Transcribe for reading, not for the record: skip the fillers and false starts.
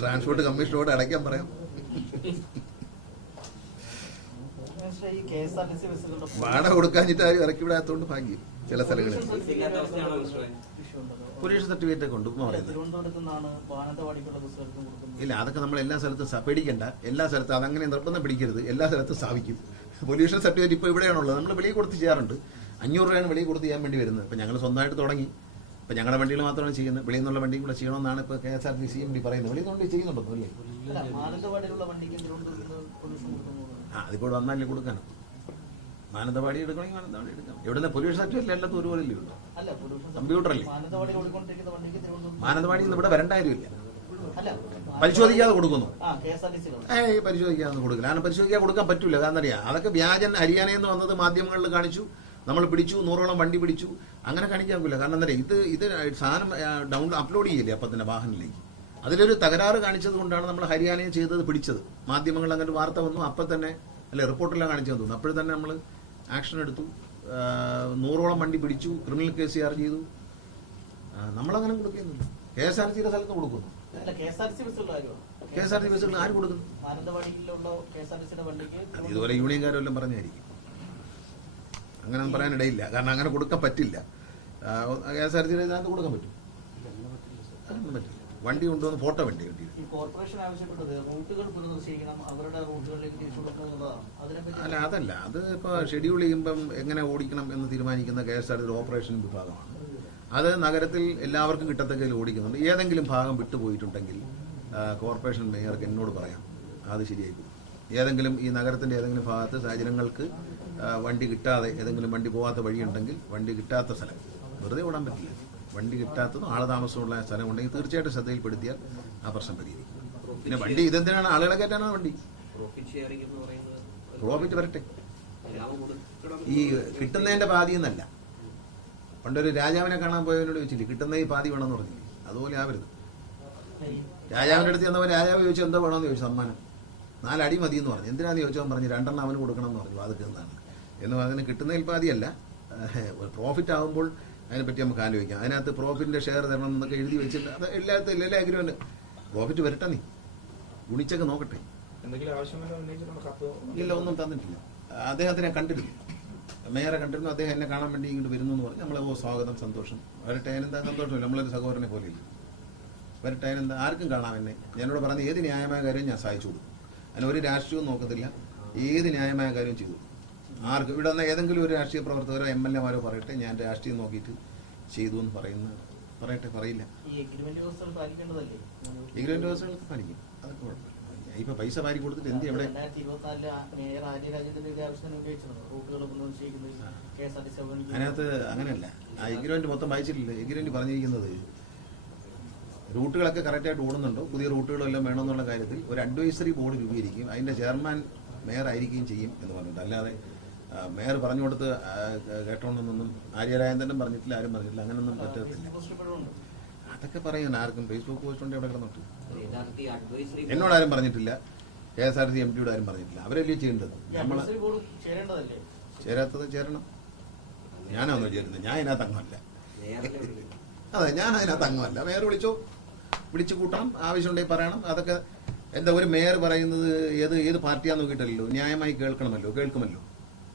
Transport കമ്മീഷനോട് അടയ്ക്കാൻ പറയാം. വാടക കൊടുക്കാഞ്ഞിട്ട് ആരും ഇറക്കി വിടാത്തോണ്ട് ഭാഗ്യം ചില സ്ഥലങ്ങളിൽ. പൊല്യൂഷൻ സർട്ടിഫിക്കറ്റ് ഒക്കെ ഉണ്ട്. ഇല്ല, അതൊക്കെ നമ്മൾ എല്ലാ സ്ഥലത്തും പേടിക്കണ്ട. എല്ലാ സ്ഥലത്തും അതങ്ങനെ നിർബന്ധം പിടിക്കരുത്. എല്ലാ സ്ഥലത്തും സ്ഥാപിക്കും. പൊല്യൂഷൻ സർട്ടിഫിക്കറ്റ് ഇപ്പോൾ ഇവിടെയാണുള്ളത്. നമ്മൾ വെളിയിൽ കൊടുത്ത് ചെയ്യാറുണ്ട്. 500 രൂപയാണ് വെളിയിൽ കൊടുത്ത് ചെയ്യാൻ വേണ്ടി വരുന്നത്. ഇപ്പം ഞങ്ങൾ സ്വന്തമായിട്ട് തുടങ്ങി. ഇപ്പം ഞങ്ങളുടെ വണ്ടികൾ മാത്രമാണ് ചെയ്യുന്നത്. വെളിയിൽ നിന്നുള്ള വണ്ടിയും കൂടെ ചെയ്യണമെന്നാണ് ഇപ്പോൾ KSRTC MD പറയുന്നത്. വെളിയിൽ നിന്ന് ചെയ്യുന്നുണ്ടോ അല്ലേ? അതിപ്പോൾ വന്നാലേ കൊടുക്കാനോ. മാനന്തവാടി എടുക്കണമെങ്കിൽ മാനന്തവാടി എടുക്കാം. എവിടെ പൊല്യൂഷൻ സർട്ടിഫിക്കറ്റ് എല്ലാത്തും ഒരുപോലെ ഇല്ലേ ഉള്ളൂ? കമ്പ്യൂട്ടറല്ലേ? മാനന്തവാടിയിൽ നിന്ന് ഇവിടെ വരണ്ടായിരുന്നില്ല. പരിശോധിക്കാതെ കൊടുക്കുന്നു. പരിശോധിക്കാതെ കൊടുക്കില്ല. കാരണം പരിശോധിക്കാതെ കൊടുക്കാൻ പറ്റൂല. കാരണം അറിയാം, അതൊക്കെ വ്യാജൻ. ഹരിയാനയിൽ നിന്ന് വന്നത് മാധ്യമങ്ങളിൽ കാണിച്ചു, നമ്മൾ പിടിച്ചു, 100ഓളം വണ്ടി പിടിച്ചു. അങ്ങനെ കാണിക്കാൻ പറ്റില്ല. കാരണം എന്താ പറയുക, ഇത് സാധനം അപ്ലോഡ് ചെയ്യില്ലേ അപ്പം തന്നെ വാഹനത്തിലേക്ക്. അതിലൊരു തകരാറ് കാണിച്ചത് കൊണ്ടാണ് നമ്മൾ ഹരിയാനയിൽ ചെയ്തത് പിടിച്ചത്. മാധ്യമങ്ങൾ അങ്ങനെ വാർത്ത വന്നു, അപ്പം തന്നെ അല്ലെ റിപ്പോർട്ടെല്ലാം കാണിച്ചു തോന്നുന്നു. അപ്പോഴും തന്നെ നമ്മൾ ആക്ഷൻ എടുത്തു. 100ഓളം വണ്ടി പിടിച്ചു, ക്രിമിനൽ കേസ് ചാർജ് ചെയ്തു. നമ്മളങ്ങനെ കൊടുക്കുന്നില്ല. KSRTCയുടെ സ്ഥലത്ത് കൊടുക്കുന്നു. KSRTC ബസ്സുകൾ ആര് കൊടുക്കുന്നു? ഇതുപോലെ യൂണിയൻകാരെല്ലാം പറഞ്ഞായിരിക്കും. അങ്ങനെ പറയാനിടയില്ല. കാരണം അങ്ങനെ കൊടുക്കാൻ പറ്റില്ല. KSRTCയുടെ ഇതിനകത്ത് കൊടുക്കാൻ പറ്റും. അതൊന്നും പറ്റില്ല. വണ്ടി കൊണ്ടുവന്ന് ഫോട്ടോ വേണ്ടി അല്ല, അതല്ല. അത് ഇപ്പോൾ ഷെഡ്യൂൾ ചെയ്യുമ്പം എങ്ങനെ ഓടിക്കണം എന്ന് തീരുമാനിക്കുന്ന KSRTC ഓപ്പറേഷൻ വിഭാഗമാണ്. അത് നഗരത്തിൽ എല്ലാവർക്കും കിട്ടത്തക്കതിൽ ഓടിക്കുന്നുണ്ട്. ഏതെങ്കിലും ഭാഗം വിട്ടുപോയിട്ടുണ്ടെങ്കിൽ കോർപ്പറേഷൻ മേയർക്ക് എന്നോട് പറയാം, അത് ശരിയായി പോകും. ഏതെങ്കിലും ഈ നഗരത്തിൻ്റെ ഏതെങ്കിലും ഭാഗത്ത് സാഹചര്യങ്ങൾക്ക് വണ്ടി കിട്ടാതെ ഏതെങ്കിലും വണ്ടി പോകാത്ത വഴിയുണ്ടെങ്കിൽ, വണ്ടി കിട്ടാത്ത സ്ഥലം വെറുതെ ഓടാൻ പറ്റില്ല. വണ്ടി കിട്ടാത്തതും ആളതാമസമുള്ള സ്ഥലം ഉണ്ടെങ്കിൽ തീർച്ചയായിട്ടും ശ്രദ്ധയിൽപ്പെടുത്തിയാൽ ആ പ്രശ്നം പരിഹരിക്കും. പിന്നെ വണ്ടി ഇതെന്തിനാണ്? ആളുകളെ കയറ്റാനാണ് വണ്ടി. പ്രോഫിറ്റ് വരട്ടെ. ഈ കിട്ടുന്നതിൻ്റെ പാതി എന്നല്ല. പണ്ടൊരു രാജാവിനെ കാണാൻ പോയവനോട് ചോദിച്ചില്ലേ, കിട്ടുന്ന ഈ പാതി വേണമെന്ന് പറഞ്ഞില്ലേ? അതുപോലെ ആവരുത്. രാജാവിൻ്റെ അടുത്ത് ചെന്നപ്പോൾ രാജാവ് ചോദിച്ചു, എന്താ വേണമെന്ന് ചോദിച്ചു. സമ്മാനം 4 അടി മതി എന്ന് പറഞ്ഞു. എന്തിനാന്ന് ചോദിച്ചാൽ പറഞ്ഞു 2 എണ്ണം അവന് കൊടുക്കണം എന്ന് പറഞ്ഞു. വാതിൽ നിന്നാണ് എന്ന് പറഞ്ഞാൽ കിട്ടുന്നതിൽ പാതിയല്ല. പ്രോഫിറ്റ് ആകുമ്പോൾ അതിനെപ്പറ്റി നമുക്ക് ആലോചിക്കാം. അതിനകത്ത് പ്രോഫിറ്റിൻ്റെ ഷെയർ തരണം എന്നൊക്കെ എഴുതി വെച്ചില്ല. അത് എല്ലാത്തിലും എല്ലാ അഗ്രിമെന്റ് പ്രോഫിറ്റ് വരട്ടെ, നീ ഗുണിച്ചൊക്കെ നോക്കട്ടെ. ഇല്ല, ഒന്നും തന്നിട്ടില്ല. അദ്ദേഹത്തിനെ കണ്ടിരുന്നു, മേയറെ കണ്ടിരുന്നു. അദ്ദേഹം എന്നെ കാണാൻ വേണ്ടി ഇങ്ങോട്ട് വരുന്നു എന്ന് പറഞ്ഞു. നമ്മളെ സ്വാഗതം, സന്തോഷം. വരട്ടെ, അതിനെന്താ സന്തോഷമില്ല. നമ്മളൊരു സഹോദരനെ പോലെയില്ല. വരട്ടെ, അതിനെന്താ. ആർക്കും കാണാമെന്നെ. ഞാനോട് പറഞ്ഞ ഏത് ന്യായമായ കാര്യവും ഞാൻ സഹായിച്ചു കൊടുക്കും. അതിന് ഒരു രാഷ്ട്രീയവും നോക്കത്തില്ല. ഏത് ന്യായമായ കാര്യവും ചെയ്തു. ആർക്കും ഇവിടെ വന്ന ഏതെങ്കിലും ഒരു രാഷ്ട്രീയ പ്രവർത്തകരോ MLA മാരോ പറയട്ടെ, ഞാൻ രാഷ്ട്രീയം നോക്കിയിട്ട് ചെയ്തു എന്ന് പറയട്ടെ. പറയില്ല. എഗ്രിമെന്റ് വ്യവസ്ഥകൾക്ക് പാലിക്കും. അതൊക്കെ കുഴപ്പമില്ല. ഇപ്പൊ പൈസ വാരി കൊടുത്തിട്ട് എന്ത് എവിടെ? അതിനകത്ത് അങ്ങനെയല്ല. ആ എഗ്രിമെന്റ് മൊത്തം വായിച്ചിട്ടില്ല. എഗ്രിമെന്റ് പറഞ്ഞിരിക്കുന്നത് റൂട്ടുകളൊക്കെ കറക്റ്റായിട്ട് ഓടുന്നുണ്ടോ, പുതിയ റൂട്ടുകളെല്ലാം വേണമെന്നുള്ള കാര്യത്തിൽ ഒരു അഡ്വൈസറി ബോർഡ് രൂപീകരിക്കും. അതിന്റെ ചെയർമാൻ മേയർ ആയിരിക്കുകയും ചെയ്യും എന്ന് പറഞ്ഞിട്ട്. അല്ലാതെ മേയർ പറഞ്ഞു കൊടുത്ത് കേട്ടോണ്ടെന്നൊന്നും ആര്യരാജൻ പറഞ്ഞിട്ടില്ല, ആരും പറഞ്ഞിട്ടില്ല. അങ്ങനൊന്നും പറ്റത്തില്ല. അതൊക്കെ പറയുന്നു. ആർക്കും ഫേസ്ബുക്ക് പോസ്റ്റ് ഉണ്ട് എവിടെ കിടന്നിട്ട്. എന്നോടാരും പറഞ്ഞിട്ടില്ല. KSRTC MDയോട് ആരും പറഞ്ഞിട്ടില്ല. അവരല്ലേ ചെയ്യേണ്ടത്. നമ്മള് ചേരണം. ഞാനൊന്നും ചേരുന്നത്. ഞാൻ അതിനകത്ത് അംഗമല്ല. അതെ, ഞാൻ അതിനകത്ത് അംഗമല്ല. മേയർ വിളിച്ചു കൂട്ടണം, ആവശ്യമുണ്ടെങ്കിൽ പറയണം. അതൊക്കെ എന്താ ഒരു മേയർ പറയുന്നത് ഏത് പാർട്ടിയാന്ന് നോക്കിയിട്ടല്ലോ, ന്യായമായി കേൾക്കുമല്ലോ.